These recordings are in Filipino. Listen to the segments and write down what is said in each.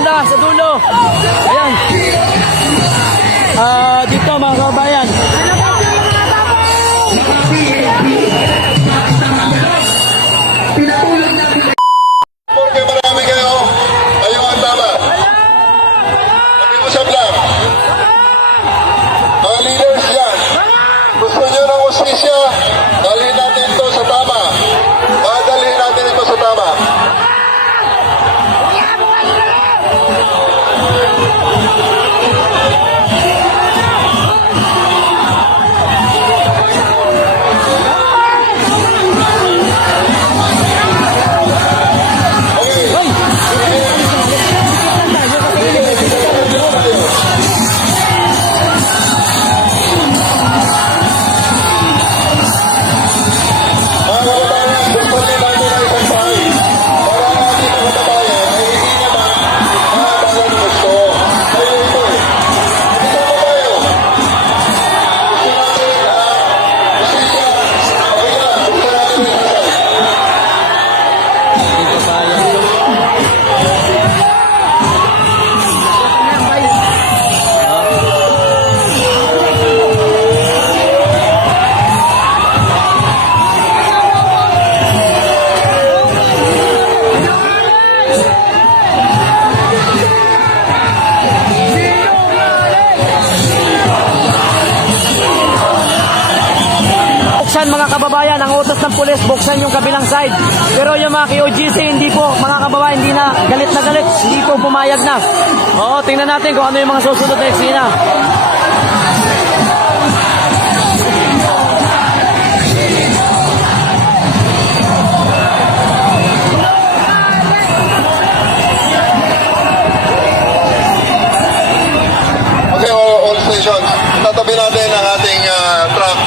banda, sa pumayag na. Oo, tingnan natin kung ano yung mga susunod na eksena. Okay, all, all stations. Tatabi natin ang ating ah, truck.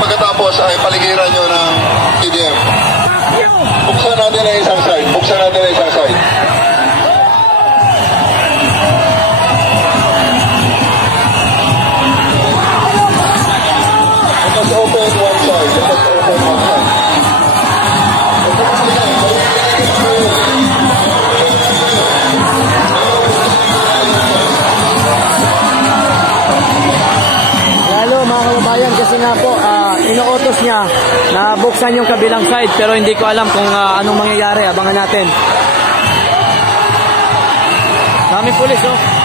Pagkatapos ay paligiran nyo ng TDM. Buksan natin ang isang side. Buksan natin ang isang side. Na buksan yung kabilang side. Pero hindi ko alam kung ah, anong mangyayari. Abangan natin. Daming pulis, oh.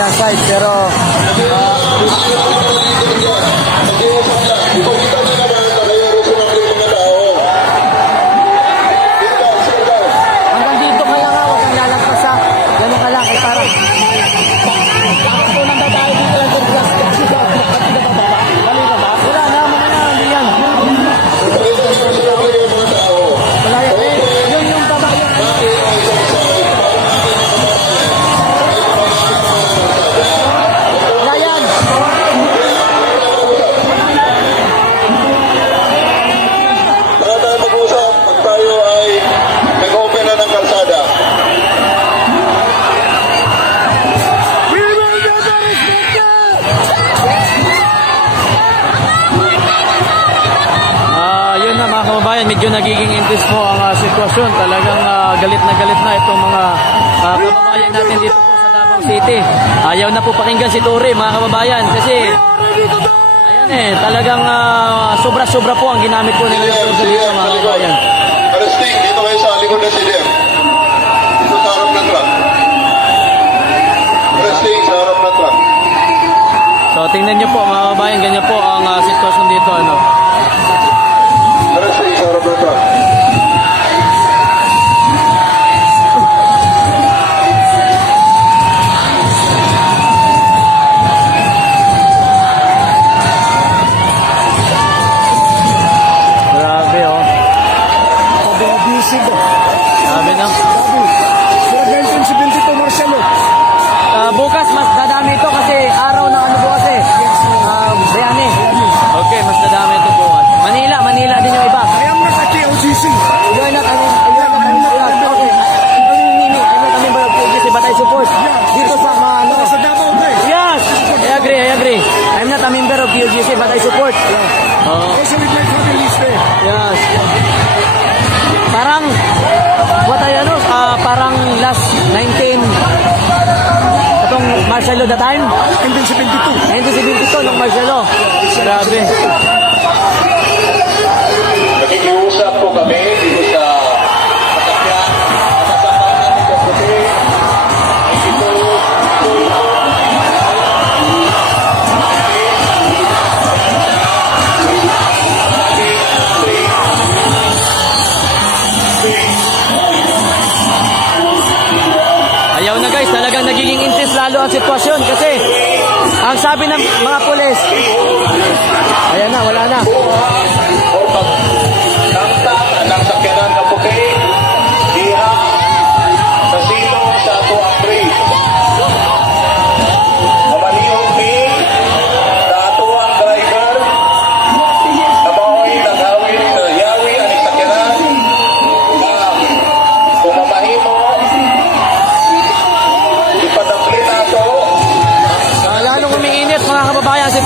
Buksan yung kabilang side. Pero ah, sitwasyon. Talagang ah, galit na galit na itong mga ah, kababayan natin dito po sa Davao City. Ayaw na po pakinggan si Tore mga kababayan kasi ayan eh, talagang ah, sobra-sobra po ang ginamit po nila CDM, dito CDM, mga kababayan. Arresting, dito kayo sa likod ng CDM. Dito sa harap ng truck. Arresting sa harap ng truck. So tingnan niyo po mga kababayan, ganyan po ang ah, sitwasyon dito. Ano. martial law time? 1972. 1972 nung martial law. Grabe. Nakikiusap po kami nagiging intense lalo ang sitwasyon kasi ang sabi ng mga pulis, ayan na, wala na.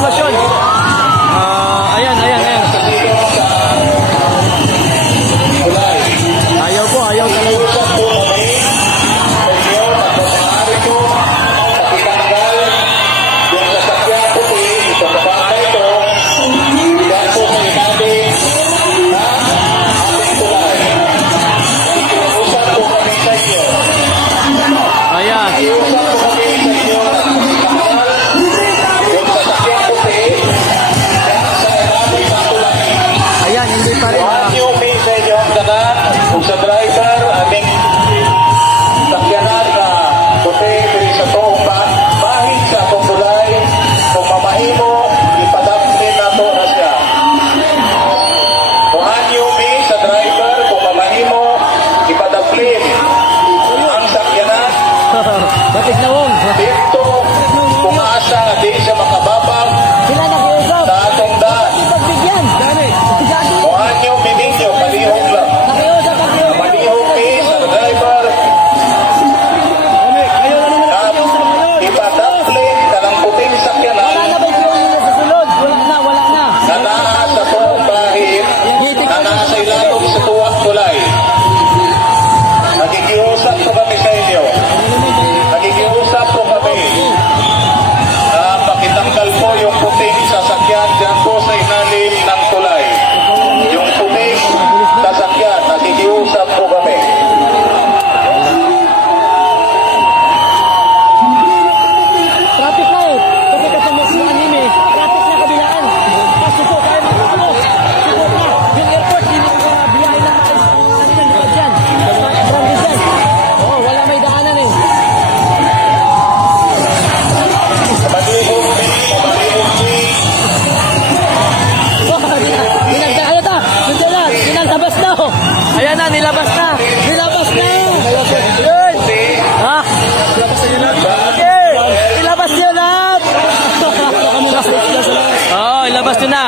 我笑你 Na, nilabas na. Nilabas na. Yun. Ha? Nilabas na yun. Okay. Nilabas yun up. Oo, ilabas nyo na.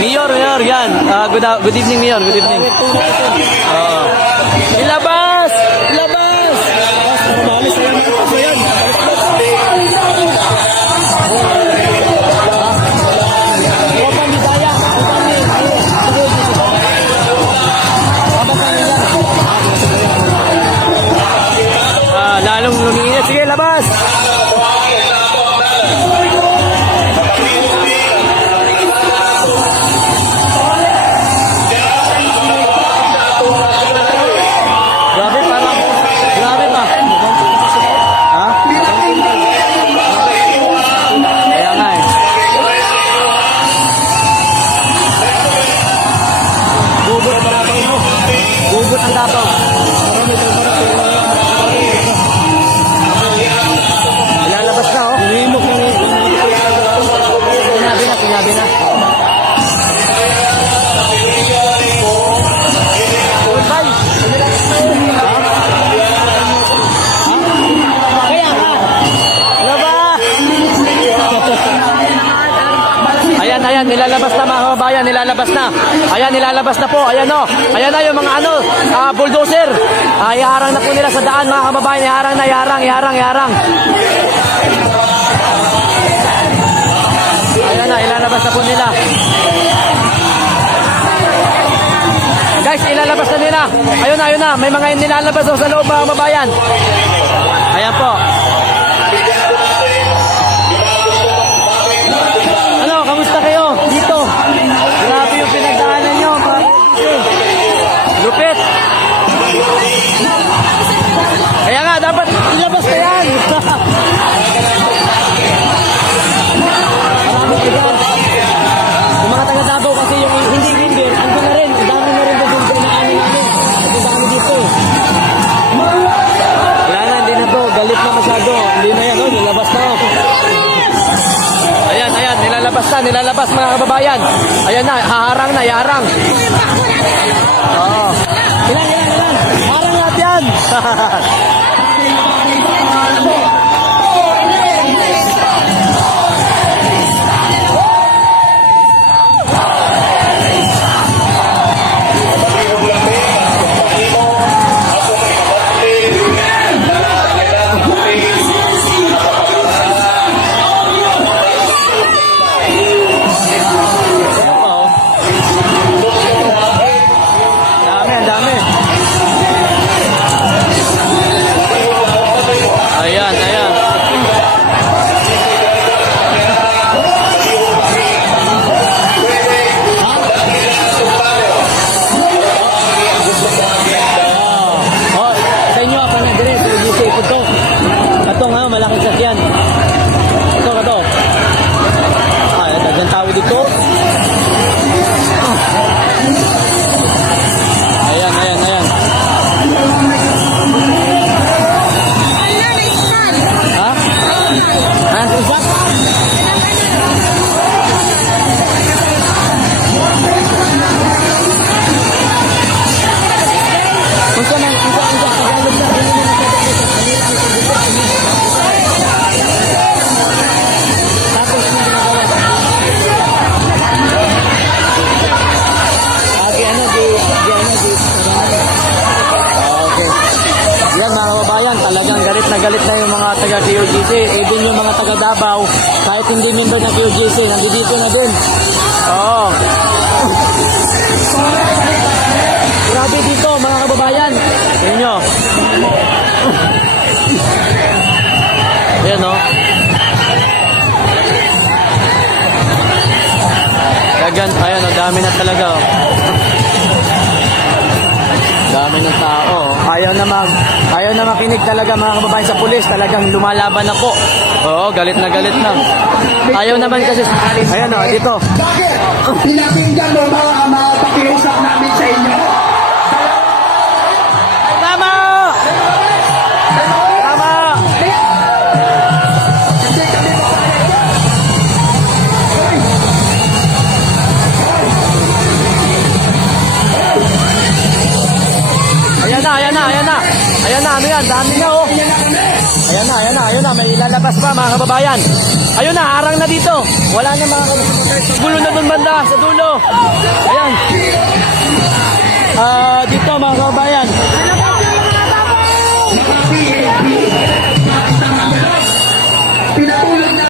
Mayor, Mayor, yan. Uh, good, ah, good evening, Mayor. Good evening. Oh. Ilabas. Nilalabas na. Ayan, nilalabas na po. Ayan o. Ayan na yung mga ano, ah, bulldozer. Ah, iharang na po nila sa daan mga kababayan. Iharang na, iharang, iharang, iharang. Ayan na, ilalabas na po nila. Guys, ilalabas na nila. Ayun na, ayun na. May mga nilalabas daw sa loob mga kababayan. Ayan po. Na, nilalabas mga kababayan. Ayan na, haharang na, iharang. Oo. Ilan, ilan, ilan. Harang lahat Ha? Talagang galit na galit na yung mga taga QGC. Even yung mga taga Davao, kahit hindi member ng QGC, nandito na din. Oo. Grabe dito mga kababayan. Tingnan nyo. Ayan o. Dagan, ayan o, dami na talaga o. Dami ng tao. Na mag ayaw na makinig talaga mga kababayan sa pulis. Talagang lumalaban na po. Oo, galit na galit na. Ayaw naman kasi ayan o, dito. Bakit? Pinakinggan mo ba ang mga pakiusap namin sa inyo? ano yan, dami na oh. Ayan na, ayan na, ayan na, may ilalabas pa mga kababayan. Ayun na, harang na dito. Wala na mga kababayan. Gulo na dun banda, sa dulo. Ayan. Ah, uh, dito mga kababayan. Ano po?